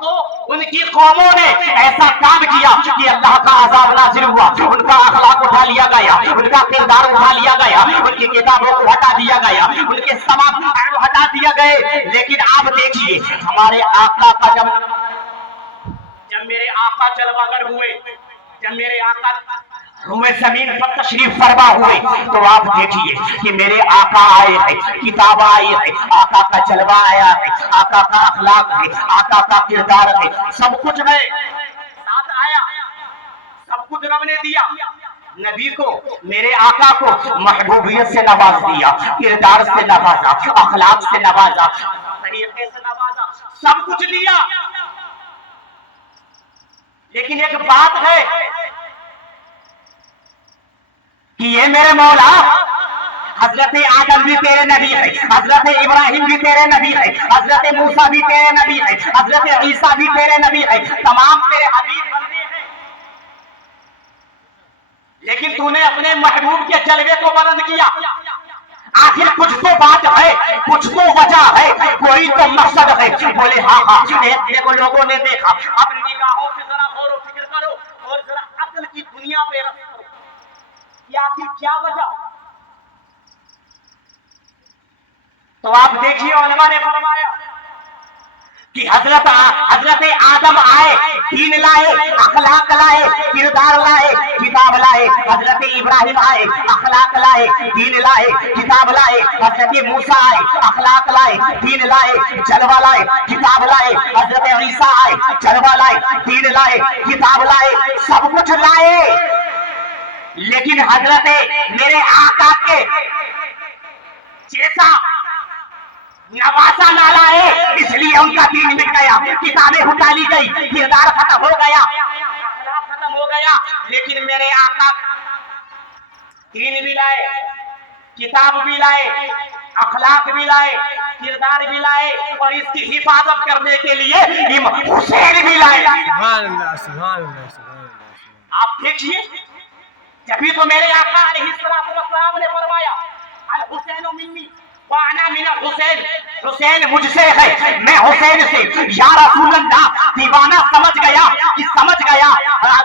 تو ان کی قوموں نے ایسا کام کیا کہ اللہ کا عذاب نازل ہوا، ان کا اخلاق اٹھا لیا گیا، ان کا کردار اٹھا لیا گیا، ان کی کتابوں کو ہٹا دیا گیا، ان کے ثواب ہٹا دیا گئے۔ لیکن آپ دیکھیے ہمارے آقا کا جب میرے آقا جلوہ گر ہوئے، جب میرے آقا روئے زمین پر تشریف فرما ہوئے، تو آپ دیکھیے کہ میرے آقا آئے ہیں، کتاب آئی ہے، آقا کا جلوہ آیا ہے، آقا کا اخلاق ہے، آقا کا کردار ہے، سب کچھ ہے ساتھ آیا، سب کچھ رب نے دیا۔ نبی کو، میرے آقا کو محبوبیت سے نواز دیا، کردار سے نوازا، اخلاق سے نوازا، طریقے سے نوازا، سب کچھ دیا۔ لیکن ایک بات ہے کہ یہ میرے مولا حضرت آدم بھی تیرے نبی ہے، حضرت ابراہیم بھی تیرے نبی ہے، حضرت موسیٰ بھی تیرے نبی ہے، حضرت عیسیٰ بھی تیرے نبی ہے، تمام تیرے حبیب بندے ہیں، لیکن تو نے اپنے محبوب کے جلوے کو بلند کیا۔ آخر کچھ تو بات ہے، کچھ تو وجہ ہے، کوئی تو مقصد ہے۔ بولے ہاں ہاں، ایک دیکھو لوگوں نے دیکھا، اپنی نگاہوں سے ذرا غور و فکر کرو اور ذرا عقل کی دنیا پہ رکھ کرو، یہ آخر کیا وجہ؟ تو آپ دیکھیے علماء نے فرمایا کہ حضرت آدم آئے، دین لائے، اخلاق لائے، کردار لائے، کتاب لائے۔ حضرت ابراہیم آئے، اخلاق لائے، دین لائے، کتاب لائے۔ حضرت موسیٰ آئے، اخلاق لائے، دین لائے، جلوہ لائے، کتاب لائے۔ حضرت عیسیٰ آئے، جلوہ لائے، دین لائے، کتاب لائے، سب کچھ لائے، لیکن حضرت میرے آقا کے جیسا نوازا نہ لائے، اس لیے ان کا دین مٹ گیا، کتابیں ہٹا لی گئی، کردار ختم ہو گیا، اخلاق ختم ہو گیا۔ لیکن میرے آقا دین بھی لائے، کتاب بھی لائے، اخلاق بھی لائے، کردار بھی لائے، اور اس کی حفاظت کرنے کے لیے حسین بھی لائے۔ سبحان اللہ، سبحان اللہ، سبحان اللہ۔ آپ دیکھیے، جبھی تو میرے آقا علیہ السلام نے فرمایا الحسین منی وانا من الحسین، حسین مجھ سے ہے، میں حسین سے۔ یا رسول اللہ، دیوانہ سمجھ گیا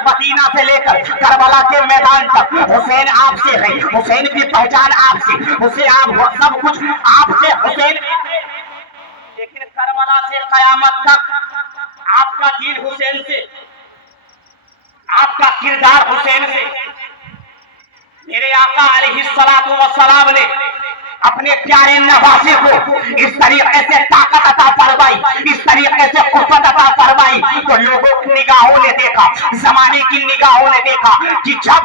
مدینہ سے لے کر کربلا کے میدان تک حسین آپ سے ہے، حسین کی پہچان آپ سے، حسین آپ سب کچھ آپ سے، حسین۔ لیکن کربلا سے قیامت تک آپ کا دین حسین سے، آپ کا کردار حسین سے۔ میرے آقا علیہ السلام نے اپنے پیارے نواسے کو اس طریقے سے طاقت عطا فرمائی، اس طریقے سے قوت عطا فرمائی، تو لوگوں کی نگاہوں نے دیکھا، زمانے کی نگاہوں نے دیکھا کہ جب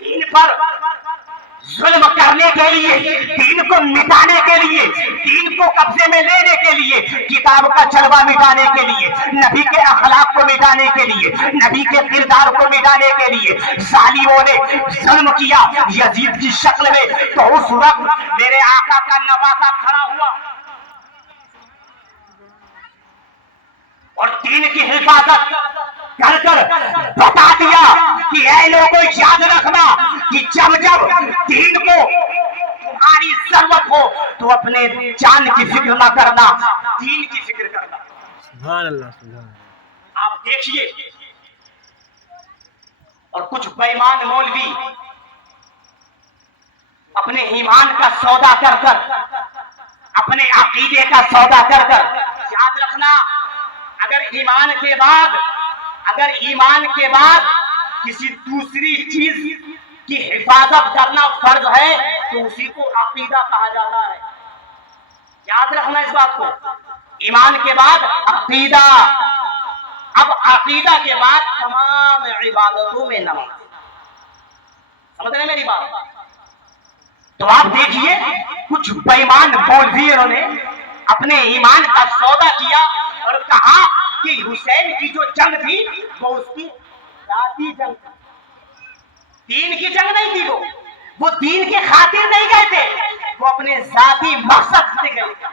دین پر ظلم کرنے کے لیے، دین کو مٹانے کے لیے، دین کو قبضے میں لینے کے لیے، کتاب کا جلوہ مٹانے کے لیے، نبی کے اخلاق کو مٹانے کے لیے، نبی کے کردار کو مٹانے کے لیے ظالموں نے ظلم کیا یزید کی شکل میں، تو اس وقت میرے آقا کا نواسہ کھڑا ہوا اور دین کی حفاظت کر کر بتا دیا کہ اے لوگوں یاد رکھنا کہ جب دین کو تمہاری ضرورت ہو تو اپنے جان کی فکر نہ کرنا، دین کی فکر کرنا۔ سبحان اللہ، سبحان اللہ۔ آپ دیکھیے، اور کچھ بےمان مولوی اپنے ایمان کا سودا کر کر، اپنے عقیدے کا سودا کر کر، یاد رکھنا اگر ایمان کے بعد کسی دوسری چیز کی حفاظت کرنا فرض ہے تو اسی کو عقیدہ کہا جاتا ہے۔ یاد رکھنا اس بات کو، ایمان کے بعد عقیدہ، اب عقیدہ کے بعد تمام عبادتوں میں نماز۔ سمجھ رہے ہیں میری بات؟ تو آپ دیکھیے کچھ بےمان مولویوں نے اپنے ایمان کا سودا کیا اور کہا کہ حسین کی جو جنگ تھی وہ اس کی ذاتی جنگ تھی، دین کی جنگ نہیں تھی، وہ دین کے خاطر نہیں گئے تھے، وہ اپنے ذاتی مقصد سے گئے تھے۔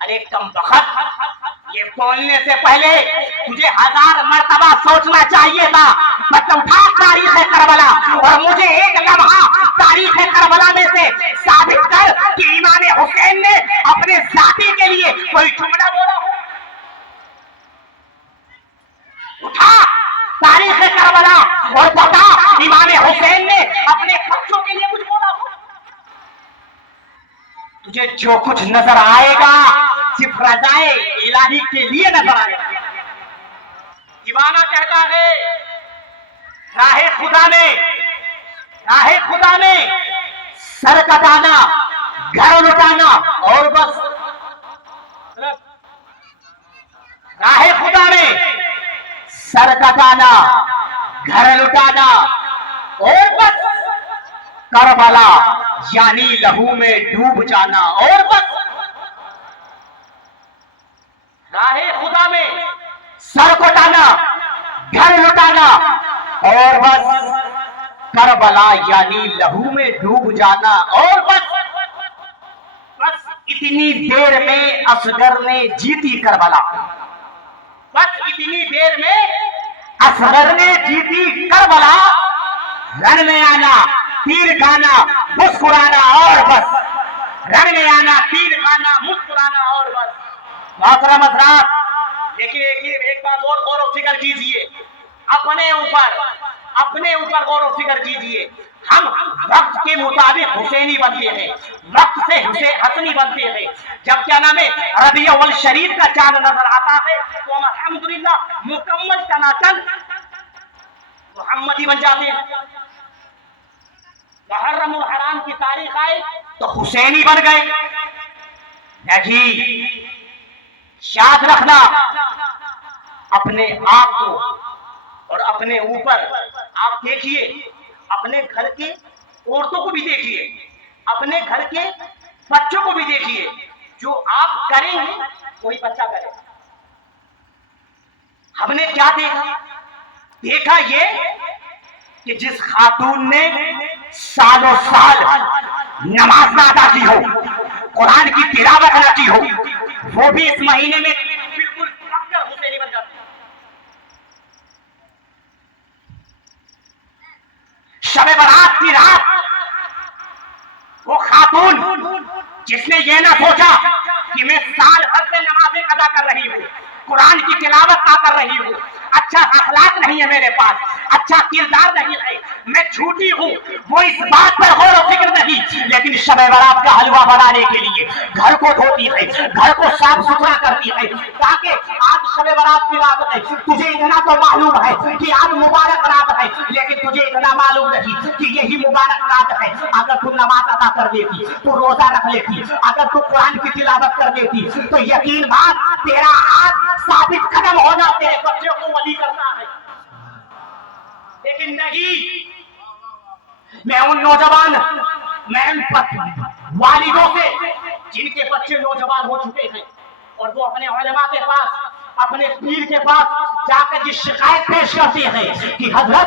ارے کم بخت، یہ بولنے سے پہلے تجھے 1000 مرتبہ سوچنا چاہیے تھا۔ بس اٹھا تاریخ کربلا اور مجھے ایک لمحہ تاریخ کربلا میں سے ثابت کر کہ امام حسین نے اپنے ذاتی کے لیے کوئی جملہ بولا ہو۔ جو کچھ نظر آئے گا صرف رضائے الہی کے لیے نظر آئے گا. دیوانہ کہتا ہے راہ خدا میں سر کٹانا گھر لٹانا اور بس. راہ خدا میں سر کٹانا گھر لٹانا اور بس. کربلا یعنی لہو میں ڈوب جانا اور بس. راہ خدا میں سر کٹانا گھر لٹانا اور بس. کربلا یعنی لہو میں ڈوب جانا اور بس. بس اتنی دیر میں اصغر نے جیتی کربلا. بس اتنی دیر میں اصغر نے جیتی کربلا. رن میں آنا تیر کھانا مسکرانا اور بس. رن میں آنا تیر کھانا مسکرانا اور بس. محترم حضرات دیکھیے ایک بات اور غور و فکر کیجیے. اپنے اوپر غور و فکر کیجیے. ہم وقت کے مطابق حسینی بنتے ہیں, وقت سے حسنی بنتے ہیں. جب کیا نام ہے ربیع الاول شریف کا چاند نظر آتا ہے تو ہم الحمدللہ مکمل ٹناٹن محمدی بن جاتے ہیں. محرم الحرام کی تاریخ آئے تو حسینی بن گئے. نہیں, یاد رکھنا اپنے آپ کو اور اپنے اوپر. آپ دیکھیے اپنے گھر کے عورتوں کو بھی دیکھیے, اپنے گھر کے بچوں کو بھی دیکھیے. جو آپ کریں گے وہی بچہ کرے. ہم نے کیا دیکھا یہ کہ جس خاتون نے سالوں سال نماز نہ ادا کی ہو, قرآن کی تلاوت نہ کی ہو, وہ بھی اس مہینے میں بالکل حسینی بن جاتی ہے. شب برات کی رات وہ خاتون جس نے یہ نہ سوچا کہ میں سال بھر سے نمازیں ادا کر رہی ہوں, قرآن کی تلاوت کر رہی ہوں, اچھا اخلاق نہیں ہے میرے پاس, اچھا کردار نہیں ہے, میں جھوٹی ہوں, وہ اس بات پر غور و فکر نہیں, لیکن شب برات کا حلوہ بنانے کے لیے گھر کو دھوتی ہے, گھر کو صاف ستھرا کرتی ہے تاکہ آج شب برات کی رات ہے. تجھے اتنا تو معلوم ہے کہ آج مبارک رات ہے, لیکن تجھے اتنا معلوم نہیں کہ یہی مبارک رات ہے. اگر تو نماز ادا کر لیتی, تو روزہ رکھ لیتی, اگر تو قرآن کی تلاوت کر لیتی, تو یقین بات تیرا آج ثابت قدم ہونا تیرے بچے کو ولی کرتا ہے. لیکن نہیں, میں ان نوجوان والدوں سے جن کے بچے نوجوان ہو چکے ہیں اور وہ اپنے علماء کے پاس, اپنے پیر کے پاس جا کر یہ شکایت پیش کرتے ہیں کہ حضرت